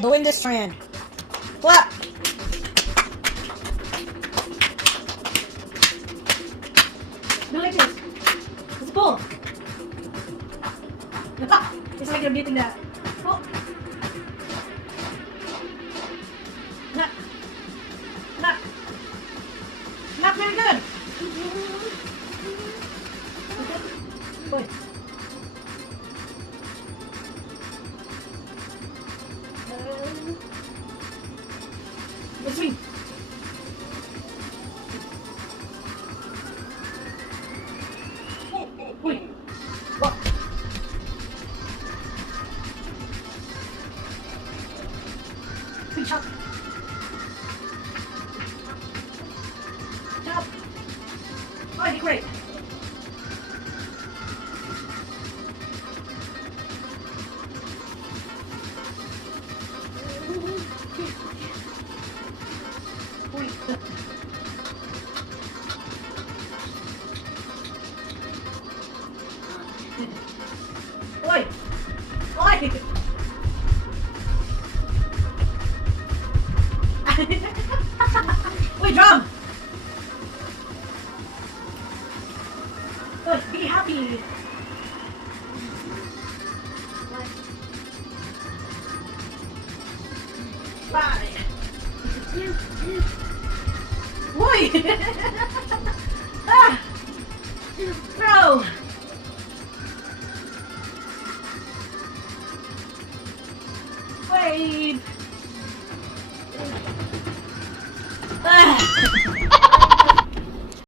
Doing this trend. Clap! Do like this. It's pull. It's like you're beating that. Pull. Knock. Knock. Knock very good. Wait. Swing. Wait. What? Wait, chop. Chop. Oh, great. Wait. Oi! Oi! Wait, drum! Oi, be happy! Bye! Oi! Ah! Bro!